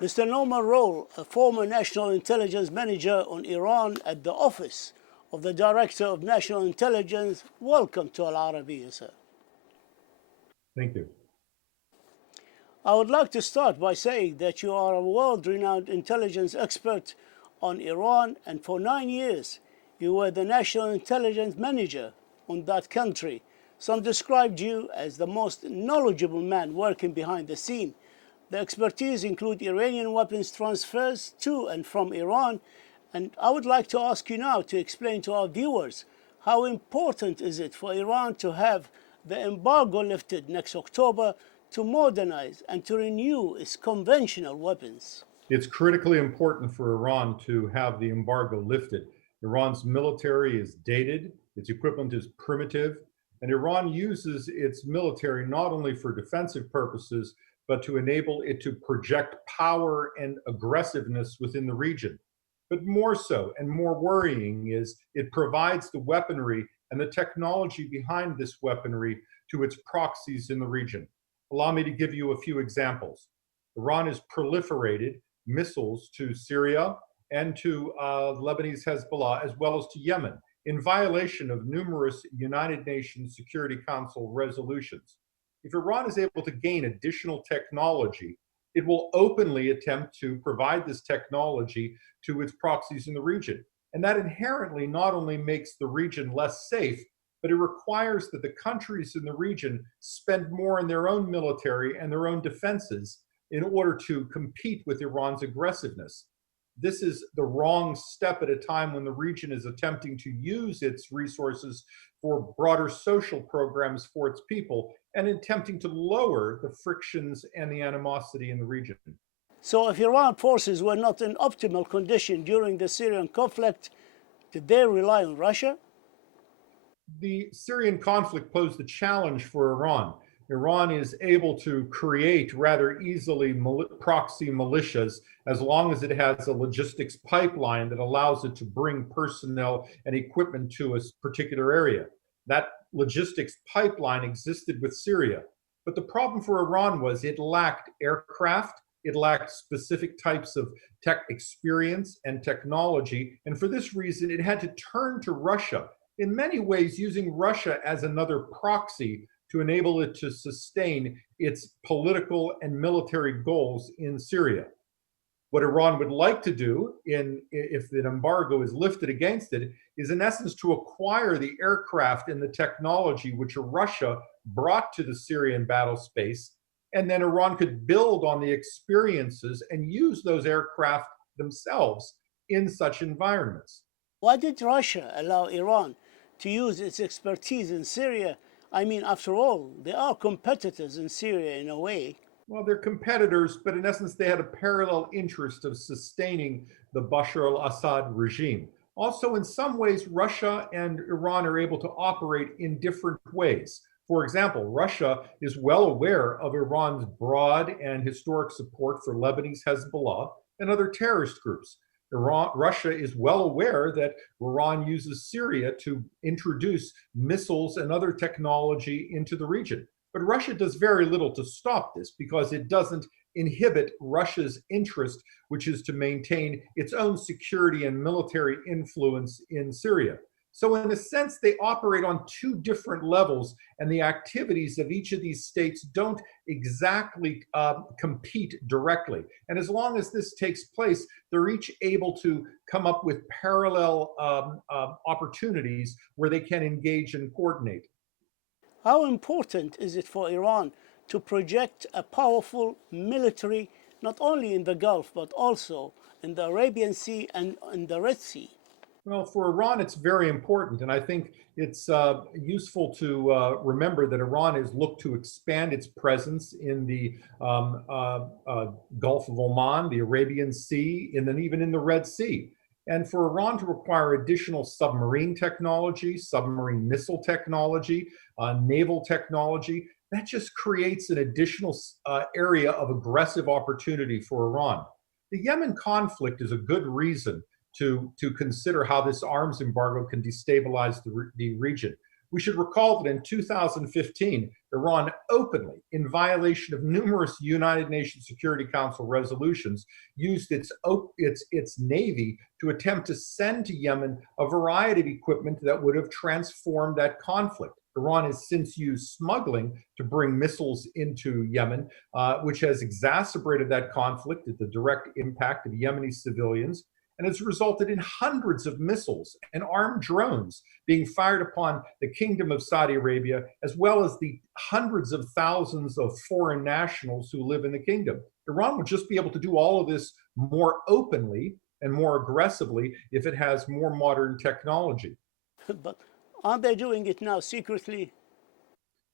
Mr. Norman Roule, a former National Intelligence Manager on Iran at the Office of the Director of National Intelligence, welcome to Al-Arabiya, sir. Thank you. I would like to start by saying that you are a world-renowned intelligence expert on Iran, and for 9 years you were the National Intelligence Manager on that country. Some described you as the most knowledgeable man working behind the scene. The expertise include Iranian weapons transfers to and from Iran, and I would like to ask you now to explain to our viewers how important is it for Iran to have the embargo lifted next October to modernize and to renew its conventional weapons. It's critically important for Iran to have the embargo lifted. Iran's military is dated, its equipment is primitive, and Iran uses its military not only for defensive purposes, but to enable it to project power and aggressiveness within the region. But more so and more worrying is it provides the weaponry and the technology behind this weaponry to its proxies in the region. Allow me to give you a few examples. Iran has proliferated missiles to Syria and to Lebanese Hezbollah, as well as to Yemen, in violation of numerous United Nations Security Council resolutions. If Iran is able to gain additional technology, it will openly attempt to provide this technology to its proxies in the region. And that inherently not only makes the region less safe, but it requires that the countries in the region spend more on their own military and their own defenses in order to compete with Iran's aggressiveness. This is the wrong step at a time when the region is attempting to use its resources for broader social programs for its people and attempting to lower the frictions and the animosity in the region. So if Iran forces were not in optimal condition during the Syrian conflict, did they rely on Russia? The Syrian conflict posed a challenge for Iran. Iran is able to create rather easily proxy militias as long as it has a logistics pipeline that allows it to bring personnel and equipment to a particular area. That logistics pipeline existed with Syria. But the problem for Iran was it lacked aircraft, it lacked specific types of tech experience and technology. And for this reason, it had to turn to Russia, in many ways using Russia as another proxy to enable it to sustain its political and military goals in Syria. What Iran would like to do, if an embargo is lifted against it, is in essence to acquire the aircraft and the technology which Russia brought to the Syrian battle space, and then Iran could build on the experiences and use those aircraft themselves in such environments. Why did Russia allow Iran to use its expertise in Syria? I mean, after all, they are competitors in Syria in a way. Well, they're competitors, but in essence, they had a parallel interest of sustaining the Bashar al-Assad regime. Also, in some ways, Russia and Iran are able to operate in different ways. For example, Russia is well aware of Iran's broad and historic support for Lebanese Hezbollah and other terrorist groups. Russia is well aware that Iran uses Syria to introduce missiles and other technology into the region. But Russia does very little to stop this because it doesn't inhibit Russia's interest, which is to maintain its own security and military influence in Syria. So in a sense, they operate on two different levels, and the activities of each of these states don't exactly compete directly. And as long as this takes place, they're each able to come up with parallel opportunities where they can engage and coordinate. How important is it for Iran to project a powerful military not only in the Gulf but also in the Arabian Sea and in the Red Sea? Well, for Iran, it's very important. And I think it's useful to remember that Iran has looked to expand its presence in the Gulf of Oman, the Arabian Sea, and then even in the Red Sea. And for Iran to require additional submarine technology, submarine missile technology, naval technology, that just creates an additional area of aggressive opportunity for Iran. The Yemen conflict is a good reason to consider how this arms embargo can destabilize the region. We should recall that in 2015, Iran openly, in violation of numerous United Nations Security Council resolutions, used its navy to attempt to send to Yemen a variety of equipment that would have transformed that conflict. Iran has since used smuggling to bring missiles into Yemen, which has exacerbated that conflict at the direct impact of Yemeni civilians, and has resulted in hundreds of missiles and armed drones being fired upon the Kingdom of Saudi Arabia, as well as the hundreds of thousands of foreign nationals who live in the kingdom. Iran would just be able to do all of this more openly and more aggressively if it has more modern technology. But aren't they doing it now secretly?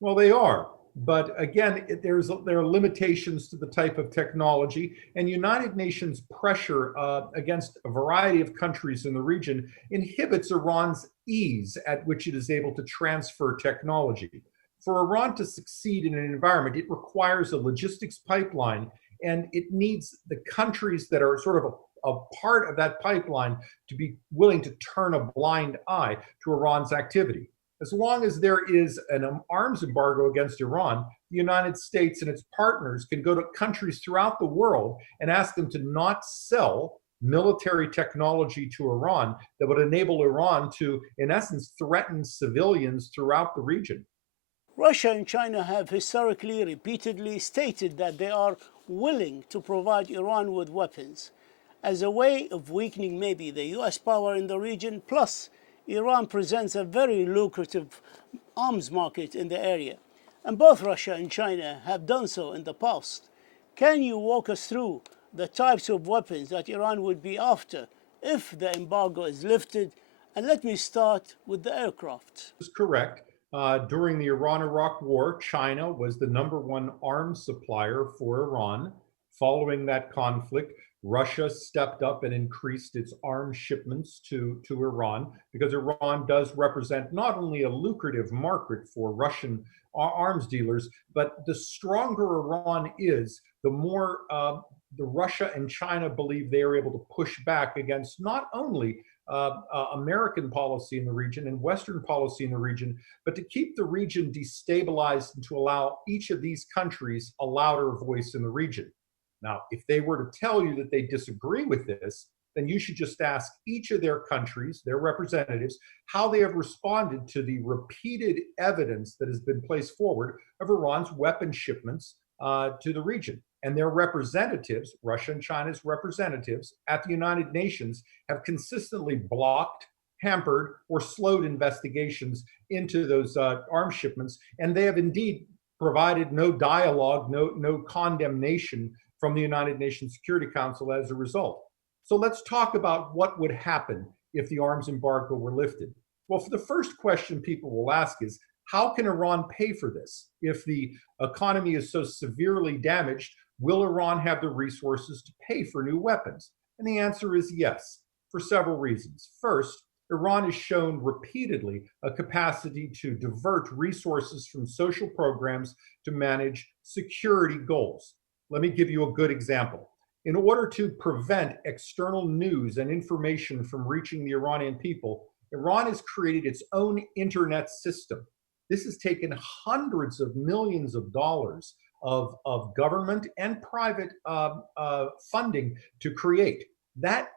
Well, they are. But again, there are limitations to the type of technology, and United Nations pressure against a variety of countries in the region inhibits Iran's ease at which it is able to transfer technology. For Iran to succeed in an environment, it requires a logistics pipeline, and it needs the countries that are sort of a part of that pipeline to be willing to turn a blind eye to Iran's activity. As long as there is an arms embargo against Iran, the United States and its partners can go to countries throughout the world and ask them to not sell military technology to Iran that would enable Iran to, in essence, threaten civilians throughout the region. Russia and China have historically repeatedly stated that they are willing to provide Iran with weapons as a way of weakening maybe the US power in the region. Plus, Iran presents a very lucrative arms market in the area, and both Russia and China have done so in the past. Can you walk us through the types of weapons that Iran would be after if the embargo is lifted? And let me start with the aircraft. This is correct. During the Iran-Iraq War, China was the #1 arms supplier for Iran. Following that conflict, Russia stepped up and increased its arms shipments to Iran, because Iran does represent not only a lucrative market for Russian arms dealers, but the stronger Iran is, the more the Russia and China believe they are able to push back against not only American policy in the region and Western policy in the region, but to keep the region destabilized and to allow each of these countries a louder voice in the region. Now, if they were to tell you that they disagree with this, then you should just ask each of their countries, their representatives, how they have responded to the repeated evidence that has been placed forward of Iran's weapon shipments to the region. And their representatives, Russia and China's representatives at the United Nations, have consistently blocked, hampered, or slowed investigations into those arms shipments. And they have indeed provided no dialogue, no condemnation from the United Nations Security Council as a result. So let's talk about what would happen if the arms embargo were lifted. Well, for the first question people will ask is, how can Iran pay for this? If the economy is so severely damaged, will Iran have the resources to pay for new weapons? And the answer is yes, for several reasons. First, Iran has shown repeatedly a capacity to divert resources from social programs to manage security goals. Let me give you a good example. In order to prevent external news and information from reaching the Iranian people, Iran has created its own internet system. This has taken hundreds of millions of dollars of government and private funding to create.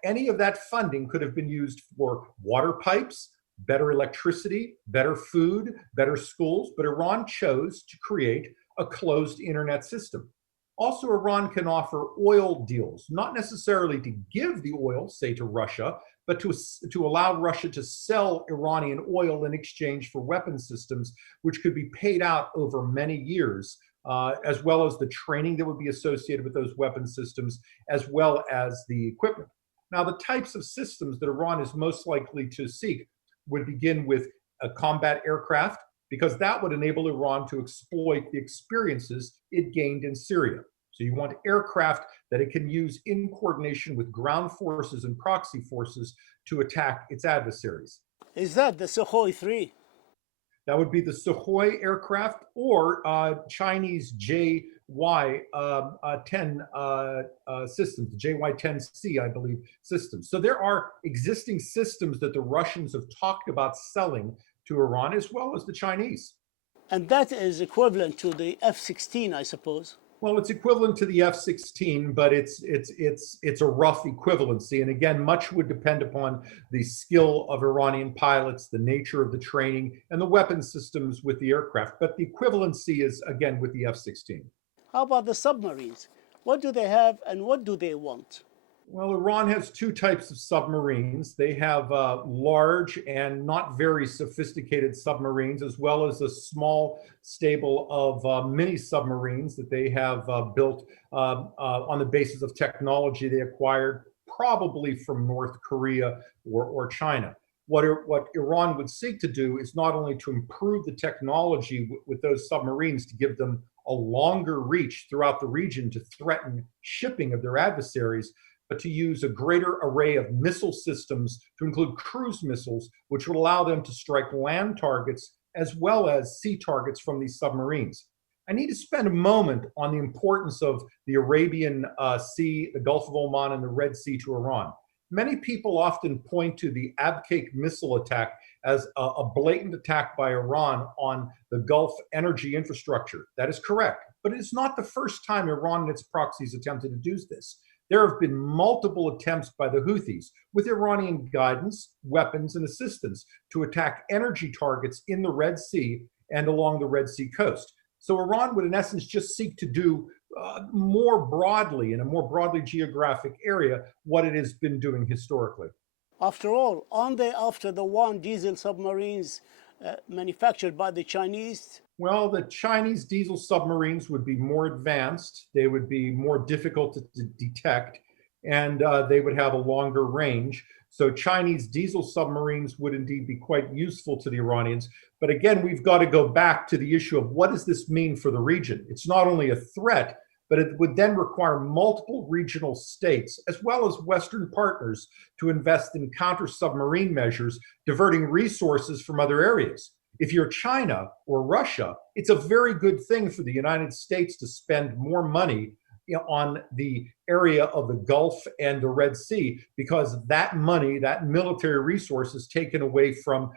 Any of that funding could have been used for water pipes, better electricity, better food, better schools, but Iran chose to create a closed internet system. Also, Iran can offer oil deals, not necessarily to give the oil, say, to Russia, but to allow Russia to sell Iranian oil in exchange for weapon systems, which could be paid out over many years, as well as the training that would be associated with those weapon systems, as well as the equipment. Now, the types of systems that Iran is most likely to seek would begin with a combat aircraft, because that would enable Iran to exploit the experiences it gained in Syria. So you want aircraft that it can use in coordination with ground forces and proxy forces to attack its adversaries. Is that the Sukhoi 3? That would be the Sukhoi aircraft or Chinese JY-10 systems, JY-10C, I believe, systems. So there are existing systems that the Russians have talked about selling to Iran, as well as the Chinese. And that is equivalent to the F-16, I suppose. Well, it's equivalent to the F-16, but it's a rough equivalency. And again, much would depend upon the skill of Iranian pilots, the nature of the training, and the weapon systems with the aircraft. But the equivalency is, again, with the F-16. How about the submarines? What do they have and what do they want? Well, Iran has two types of submarines. They have large and not very sophisticated submarines, as well as a small stable of mini submarines that they have built on the basis of technology they acquired, probably from North Korea or China. What Iran would seek to do is not only to improve the technology with those submarines to give them a longer reach throughout the region to threaten shipping of their adversaries, but to use a greater array of missile systems to include cruise missiles, which would allow them to strike land targets as well as sea targets from these submarines. I need to spend a moment on the importance of the Arabian Sea, the Gulf of Oman, and the Red Sea to Iran. Many people often point to the Abqaiq missile attack as a blatant attack by Iran on the Gulf energy infrastructure. That is correct, but it is not the first time Iran and its proxies attempted to do this. There have been multiple attempts by the Houthis, with Iranian guidance, weapons, and assistance, to attack energy targets in the Red Sea and along the Red Sea coast. So Iran would, in essence, just seek to do more broadly, in a more broadly geographic area, what it has been doing historically. After all, aren't they after the one diesel submarines manufactured by the Chinese? Well, the Chinese diesel submarines would be more advanced, they would be more difficult to detect, and they would have a longer range. So Chinese diesel submarines would indeed be quite useful to the Iranians. But again, we've got to go back to the issue of what does this mean for the region? It's not only a threat, but it would then require multiple regional states, as well as Western partners, to invest in counter-submarine measures, diverting resources from other areas. If you're China or Russia, it's a very good thing for the United States to spend more money on the area of the Gulf and the Red Sea, because that money, that military resource, is taken away from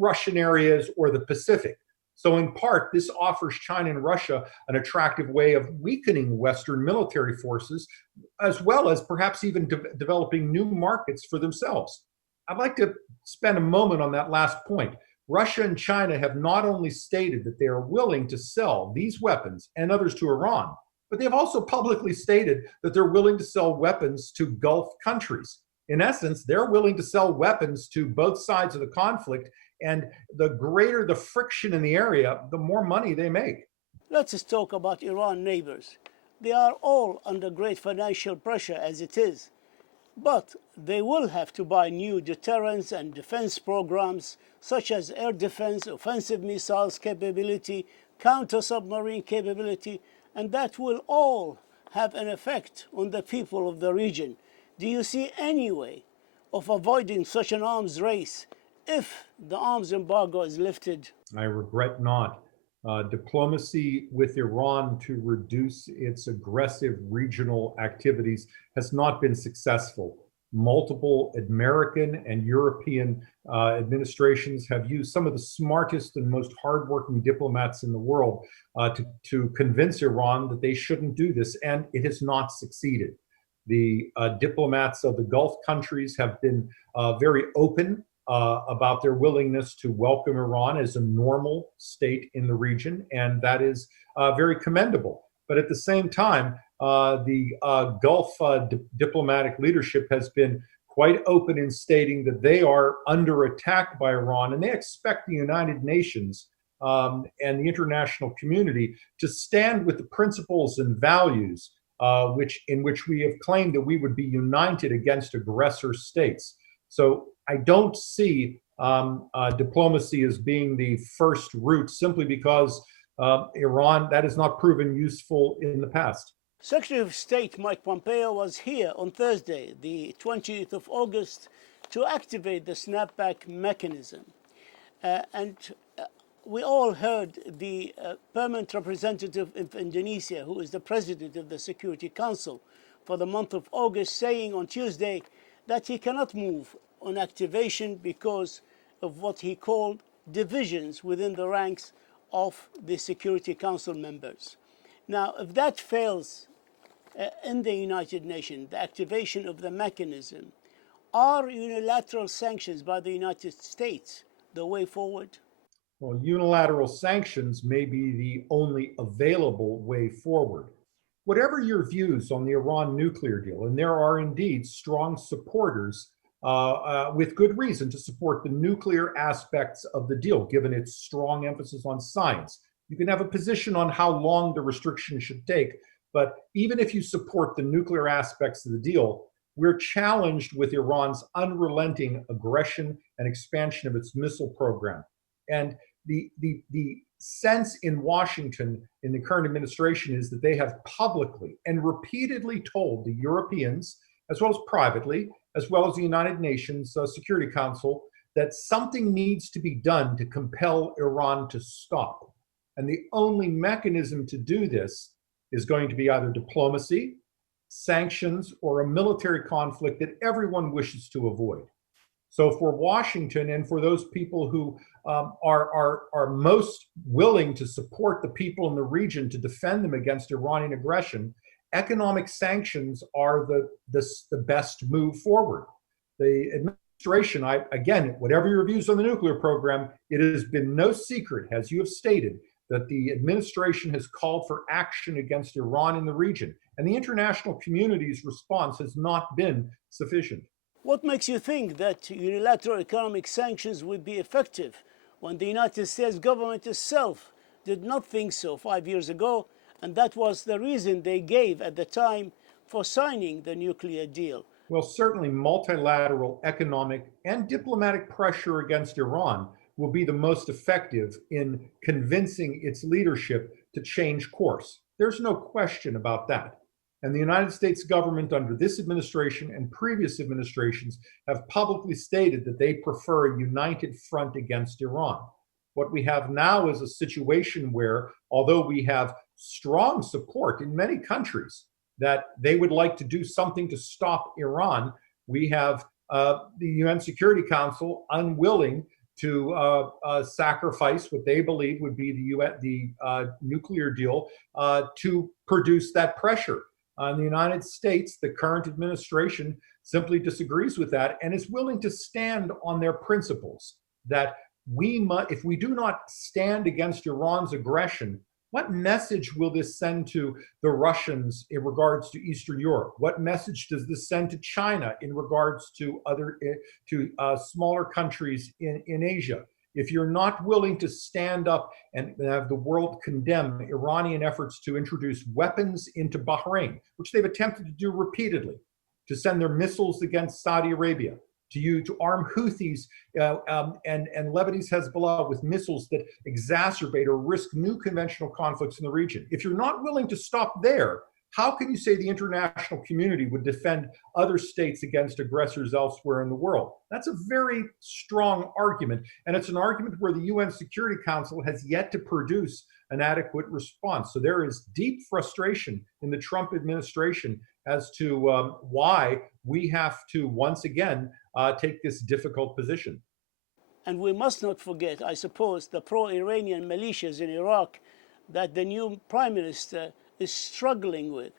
Russian areas or the Pacific. So in part, this offers China and Russia an attractive way of weakening Western military forces, as well as perhaps even developing new markets for themselves. I'd like to spend a moment on that last point. Russia and China have not only stated that they are willing to sell these weapons and others to Iran, but they've also publicly stated that they're willing to sell weapons to Gulf countries. In essence, they're willing to sell weapons to both sides of the conflict, and the greater the friction in the area, the more money they make. Let's talk about Iran neighbors. They are all under great financial pressure as it is, but they will have to buy new deterrence and defense programs such as air defense, offensive missiles capability, counter-submarine capability, and that will all have an effect on the people of the region. Do you see any way of avoiding such an arms race if the arms embargo is lifted? I regret not. Diplomacy with Iran to reduce its aggressive regional activities has not been successful. Multiple American and European administrations have used some of the smartest and most hardworking diplomats in the world to convince Iran that they shouldn't do this, and it has not succeeded. The diplomats of the Gulf countries have been very open about their willingness to welcome Iran as a normal state in the region, and that is very commendable. But at the same time, the Gulf diplomatic leadership has been quite open in stating that they are under attack by Iran, and they expect the United Nations and the international community to stand with the principles and values in which we have claimed that we would be united against aggressor states. So I don't see diplomacy as being the first route, simply because Iran, that has not proven useful in the past. Secretary of State Mike Pompeo was here on Thursday, the 20th of August, to activate the snapback mechanism. And we all heard the permanent representative of Indonesia, who is the president of the Security Council for the month of August, saying on Tuesday that he cannot move on activation because of what he called divisions within the ranks of the Security Council members. Now, if that fails in the United Nations, the activation of the mechanism, are unilateral sanctions by the United States the way forward? Well, unilateral sanctions may be the only available way forward. Whatever your views on the Iran nuclear deal, and there are indeed strong supporters with good reason to support the nuclear aspects of the deal, given its strong emphasis on science. You can have a position on how long the restriction should take, but even if you support the nuclear aspects of the deal, we're challenged with Iran's unrelenting aggression and expansion of its missile program. And the sense in Washington in the current administration is that they have publicly and repeatedly told the Europeans, as well as privately, as well as the United Nations Security Council, that something needs to be done to compel Iran to stop. And the only mechanism to do this is going to be either diplomacy, sanctions, or a military conflict that everyone wishes to avoid. So for Washington and for those people who are most willing to support the people in the region to defend them against Iranian aggression, economic sanctions are the best move forward. The administration, again, whatever your views on the nuclear program, it has been no secret, as you have stated, that the administration has called for action against Iran in the region, and the international community's response has not been sufficient. What makes you think that unilateral economic sanctions would be effective when the United States government itself did not think so 5 years ago, and that was the reason they gave at the time for signing the nuclear deal? Well, certainly multilateral economic and diplomatic pressure against Iran will be the most effective in convincing its leadership to change course. There's no question about that. And the United States government under this administration and previous administrations have publicly stated that they prefer a united front against Iran. What we have now is a situation where, although we have strong support in many countries that they would like to do something to stop Iran, we have the UN Security Council unwilling to sacrifice what they believe would be the nuclear deal to produce that pressure. In the United States, the current administration simply disagrees with that and is willing to stand on their principles that if we do not stand against Iran's aggression, what message will this send to the Russians in regards to Eastern Europe? What message does this send to China in regards to smaller countries in Asia? If you're not willing to stand up and have the world condemn Iranian efforts to introduce weapons into Bahrain, which they've attempted to do repeatedly, to send their missiles against Saudi Arabia, to arm Houthis and Lebanese Hezbollah with missiles that exacerbate or risk new conventional conflicts in the region. If you're not willing to stop there, how can you say the international community would defend other states against aggressors elsewhere in the world? That's a very strong argument, and it's an argument where the UN Security Council has yet to produce an adequate response. So there is deep frustration in the Trump administration as to why we have to once again take this difficult position. And we must not forget, I suppose, the pro-Iranian militias in Iraq that the new prime minister is struggling with,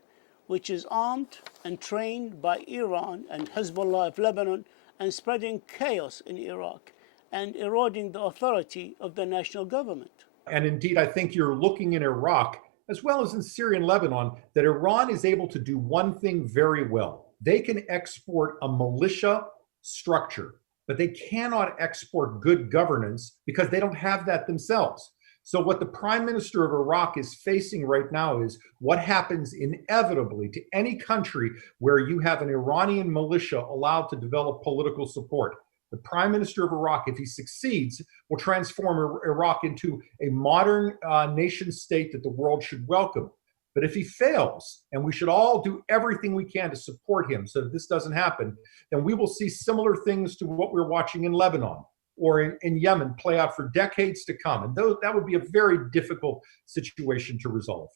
which is armed and trained by Iran and Hezbollah of Lebanon and spreading chaos in Iraq and eroding the authority of the national government. And indeed, I think you're looking in Iraq, as well as in Syria and Lebanon, that Iran is able to do one thing very well. They can export a militia structure, but they cannot export good governance because they don't have that themselves. So what the prime minister of Iraq is facing right now is what happens inevitably to any country where you have an Iranian militia allowed to develop political support. The prime minister of Iraq, if he succeeds, will transform Iraq into a modern nation state that the world should welcome. But if he fails, and we should all do everything we can to support him so that this doesn't happen, then we will see similar things to what we're watching in Lebanon or in Yemen play out for decades to come. And that would be a very difficult situation to resolve.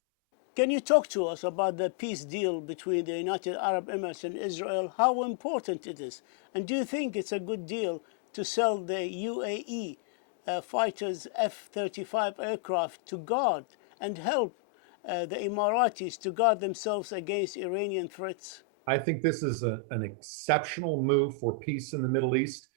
Can you talk to us about the peace deal between the United Arab Emirates and Israel, how important it is? And do you think it's a good deal to sell the UAE fighters F-35 aircraft to guard and help the Emiratis to guard themselves against Iranian threats? I think this is an exceptional move for peace in the Middle East.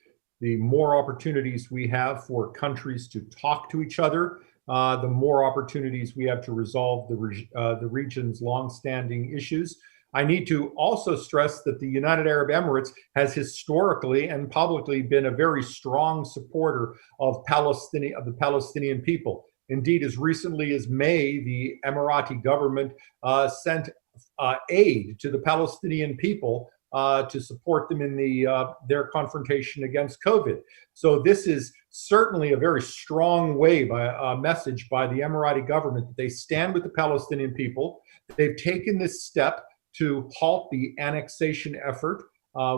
The more opportunities we have for countries to talk to each other, the more opportunities we have to resolve the region's longstanding issues. I need to also stress that the United Arab Emirates has historically and publicly been a very strong supporter of the Palestinian people. Indeed, as recently as May, the Emirati government sent aid to the Palestinian people to support them in their confrontation against COVID. So this is certainly a very strong message by the Emirati government that they stand with the Palestinian people. They've taken this step to halt the annexation effort,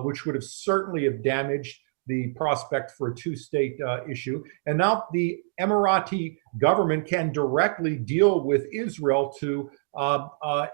which would have certainly have damaged the prospect for a two-state issue. And now the Emirati government can directly deal with Israel to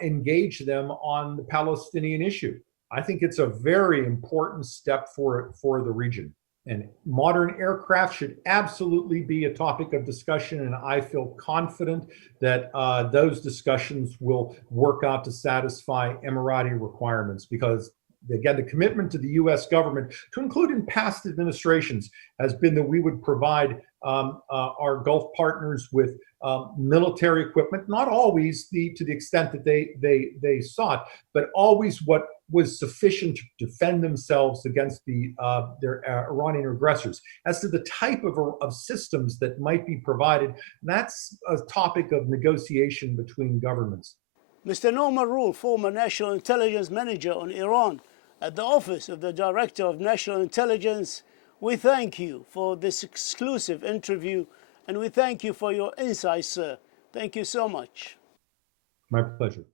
engage them on the Palestinian issue. I think it's a very important step for the region. And modern aircraft should absolutely be a topic of discussion, and I feel confident that those discussions will work out to satisfy Emirati requirements, because again, the commitment to the U.S. government, to include in past administrations, has been that we would provide our Gulf partners with military equipment, not always to the extent that they sought, but always what was sufficient to defend themselves against their Iranian aggressors. As to the type of systems that might be provided, that's a topic of negotiation between governments. Mr. Norman Roule, former National Intelligence Manager on Iran at the Office of the Director of National Intelligence, we thank you for this exclusive interview, and we thank you for your insights, sir. Thank you so much. My pleasure.